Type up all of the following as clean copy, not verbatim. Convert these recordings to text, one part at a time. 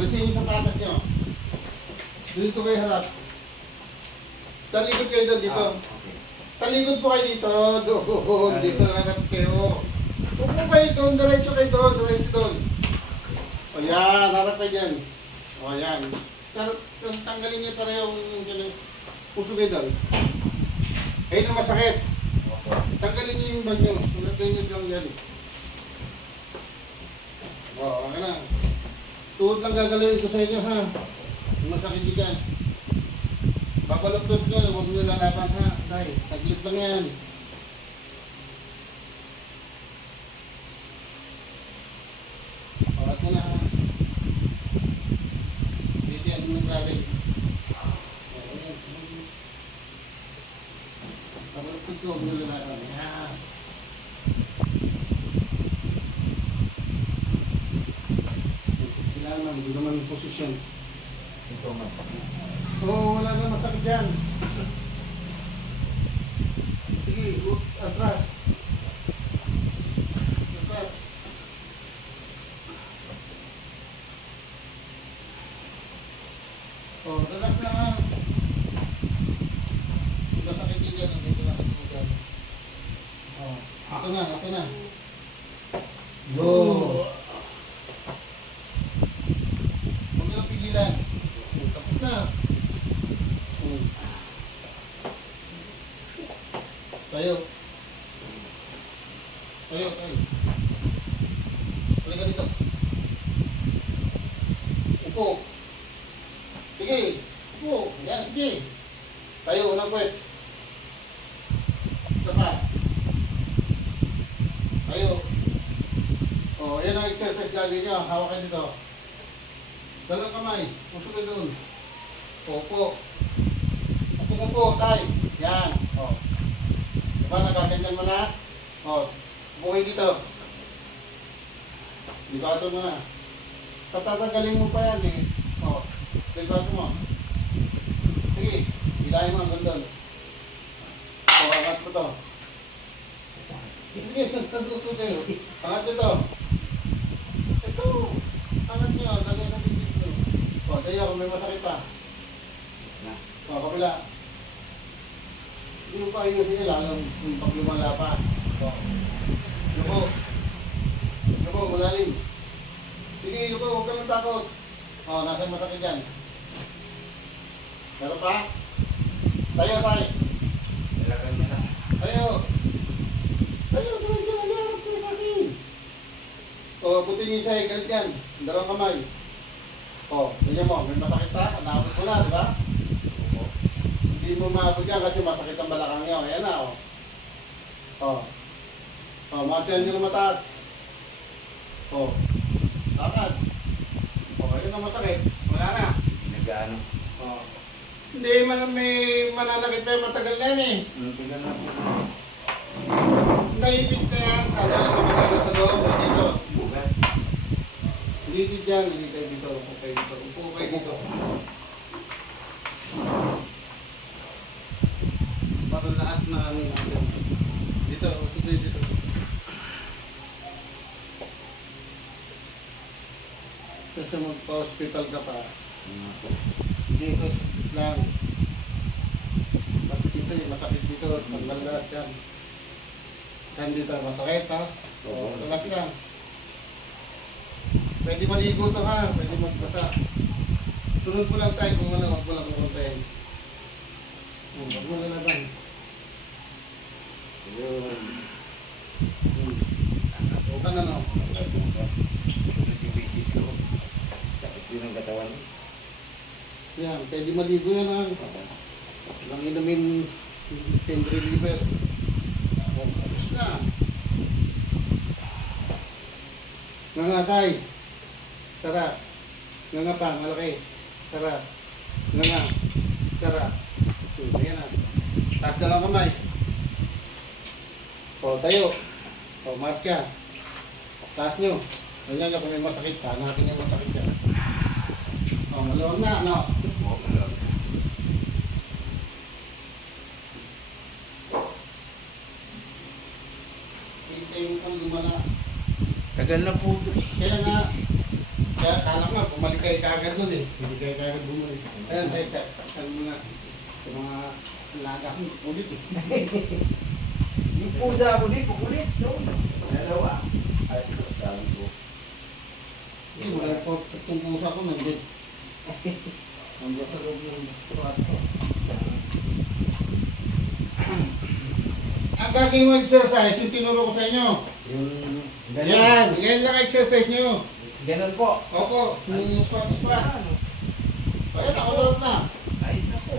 Alisin yung sapatos nyo. Dito kayo harap. Talikod kayo doon dito. Okay. Talikod po kayo dito. Doon. Dito harap kayo. Upo kayo doon. Diretso kayo doon. Diretso doon. O yan. Harap kayo dyan. O yan. Tanggalin niyo pareho yung puso kayo doon. Ayun ang masakit. Tanggalin niyo yung bag nyo. Tulad niyo dyan yan. O, okay na. Tuhod lang gagalawin ko sa inyo ha. Kung masakit nyo dyan. Babalot-lot nyo, huwag nyo lalaban ha. Dahil, taglit lang yan. Pakat nyo na ha. Dito yan nung naglalig. Babalot-lot nyo, huwag nyo lalaban. Yan. Kailangan hindi naman yung posisyon. Ito mas Oo, wala na masakit dyan. Sige, atras. Atras. Oh, relax na nga. Masakit din dyan, hindi ko nakit din dyan. Oh, ito na, ito na. Yo! Huwag nyo lang pigilan. Tapos na. Tayo. Tayo, tayo. Halika dito. Upo. Sige. Upo. Yan, sige. Tayo, unang puwet. Isa pa. Tayo. O, yan ang exercise gagawin nyo. Hawak kayo dito. Dalang kamay. Puso kayo doon. Upo. Upo, tayo. Yan. O. Diba, nagkaganyan mo na? O, buhay dito. Libato mo na. Tatatagalin mo pa yan eh. O, libato mo. Sige, hilahin mo hanggang doon. O, angat mo to. Sige, nagtaduso kayo. Angat mo to. Ito. Angat nyo, lagay na dito. O, tayo kung may masakit pa. O, kapila. Yung paayusin nila, yung pag lumala pa. Yuko. Yuko, malalim. Sige, yuko, huwag kang takot. O, nasa masakit dyan. Meron pa? Tayo, tayo. nilagay niya na. Tayo. Tayo, tayo, tayo. O, putin yung sa higal dyan. Dalawang kamay. O, tingnan mo, may masakit pa. Naabot mo na, di ba? Hindi mo maabot yan kasi masakit ang balakang nyo. Ayan na, o. O. O, matyan nyo na mataas. O. Lakad. O, ayun ang masakit. Wala na. Nag-ano. O. Hindi, may mananakit pa yung matagal na yan eh. Tingnan na. Naipit na yan. Sana namagana sa loob. O, dito. Bugat. Hindi dyan. Hindi kayo dito. Upo kayo dito. Upo kayo dito. Para lahat na ano natin. Dito, usuloy dito. Kasi magpa-hospital ka pa. Dito, lang. Bakit dito, yung masakit dito. Tanggal lahat yan. Saan dito, masakit ha? Oo, relax lang. Pwede maligo to ha, pwede magbasa. Sunod mo lang tayo kung ano, wag mo lang kukuntayin. Wag mo lang naman. O ka na no? Sunod yung basis ko. Sakit din ang katawan. Yan, pwede maligo yan ha. Lang inumin pain reliever. O, tapos na. Nangatay. Sarap. Nga pa, malaki. Sarap. Nga. Sarap. Ayan na. Taas na lang kamay. O, tayo. O, marcha. Taas nyo. Ganyan na kung may masakit ka. Hanapin yung masakit ka. O, maluwag na, no? Hintayin kang lumala. Tagal na po. Kaya nga, kaya kala nga, bumalik kayo kayo kagad nun eh. Hindi kayo kagad bumalik. Ayan, tayo, saan mo na. Sa mga alaga ko, ulit eh. Yung pusa ko din, kukulit. Doon. Dalawa. Ay, sabi ko. Hindi, wala po. Itong pusa ko nandiyan. Nandiyan sa loob ng kwarto. Ang gagawin mo exercise, yung tinuro ko sa inyo. Yung Yan, yan lang exercise nyo. Ganun po. Opo, yung squat. Ano? Kaya nakulot na. Ayos na po.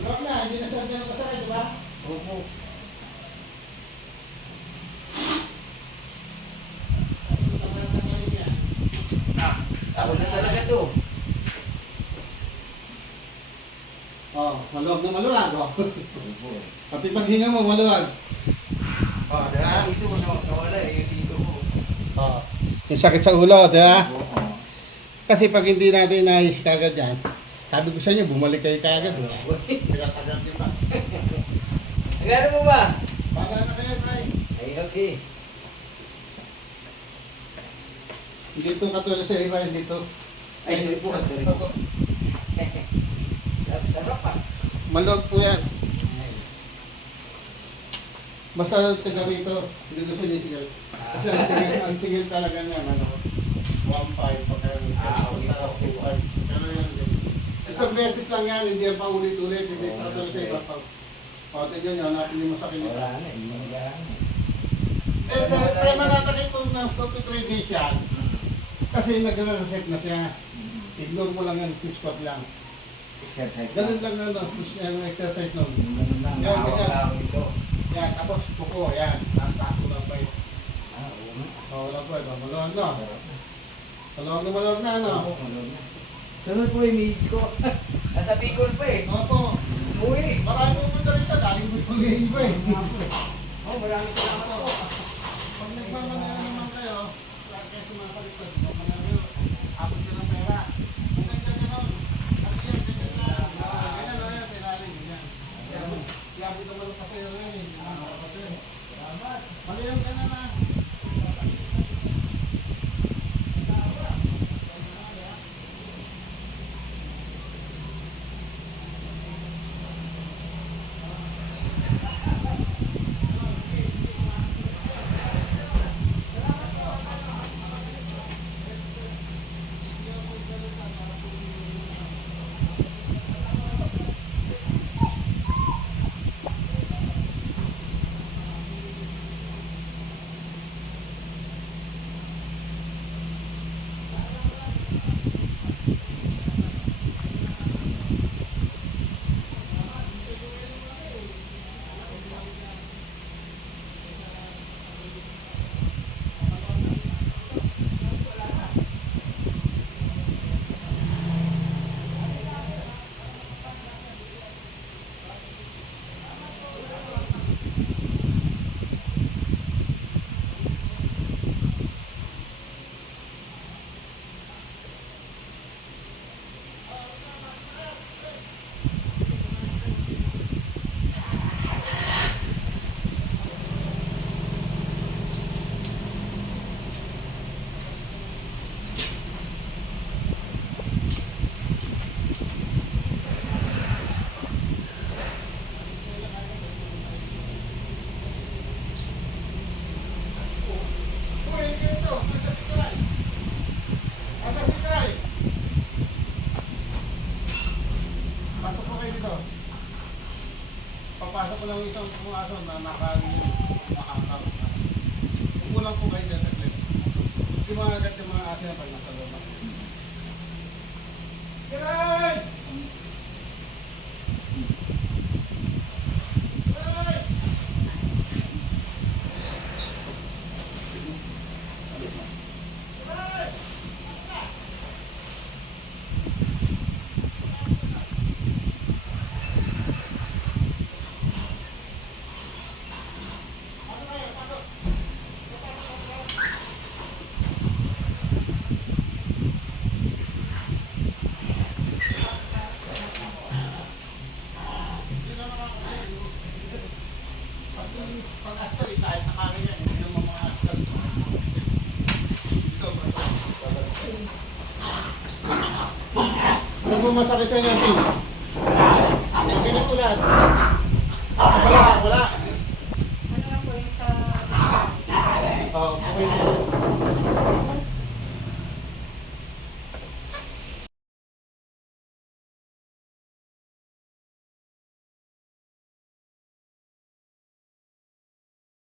Kulot na, hindi na siya ganun kasakay, di ba? Opo. Tanggalin niya. Ako na talaga to. Oh, maluwag na maluwag. Oh. Opo. Pati paghinga mo, maluwag. Oh, di ba? Dito ko nawala eh. Yung dito ko. Oh. Yung sakit sa ulo, di ba? Oo. Kasi pag hindi natin naayos kagad yan, sabi ko sa inyo, bumalik kayo kagad. Pinatagal din pa. Nagano mo ba? Baga na kayo, Tay. Ay, okay. Dito katulad sa iba, dito. Ay, sorry po, sorry po. Sarap pa. Maluwag po yan. Basta taga rito, hindi ko sinisigal. Kasi ang singil talaga niya, ano, 1.5 pagka Okay. 2.5. Pero yan, isang beses lang yan, hindi yan paulit-ulit, hindi Oh, katulad sa okay. iba pa. O, tignan nyo, hanapin nyo mo sa kinita. Wala na, hindi na gano'n. Eh, sa tayo manatakit po ng 43 days yan, kasi nagre-reset na siya. Ignore mo lang yan, push squat lang. Exercise Ganun lang na, push yung exercise nun. Ganun lang, Yan, hawak ganyan. na ako ito. Yan, tapos puko, yan. Tako lang pa yun. Oo nga. O, wala po, maluwag na. Sarap na. Maluwag na, ano? Oo, malawag na. Sunod po yung miss ko. Nasa Bicol pa eh. Opo. Uwi. Marami mo sa lista, galing mo yung iba eh. Oh, maraming salamat po. Pag nagmamanaya naman kayo, kaya sumasalikod, mamaya kayo, abot nyo ng pera. Kung ganyan gano'n, ano yan, ganyan lang. Ganyan na yan, perarin, ganyan. Yabot naman ang kapero yan eh. Mali yung ganyan na. Papasok ko lang isang pumaso na nakakaw. Kumulang po kayo dyan sa clip. Yung mga agad yung mga asin pag nasa loob. Kiray! Kiray! Kiray! Pag-actually, kahit nakangin yan, hindi naman mga actually. Ito, bro. nagmamasakit sa inyo, sis? Sabihin ko lahat. Wala. Ano nga po yung sa... Okay.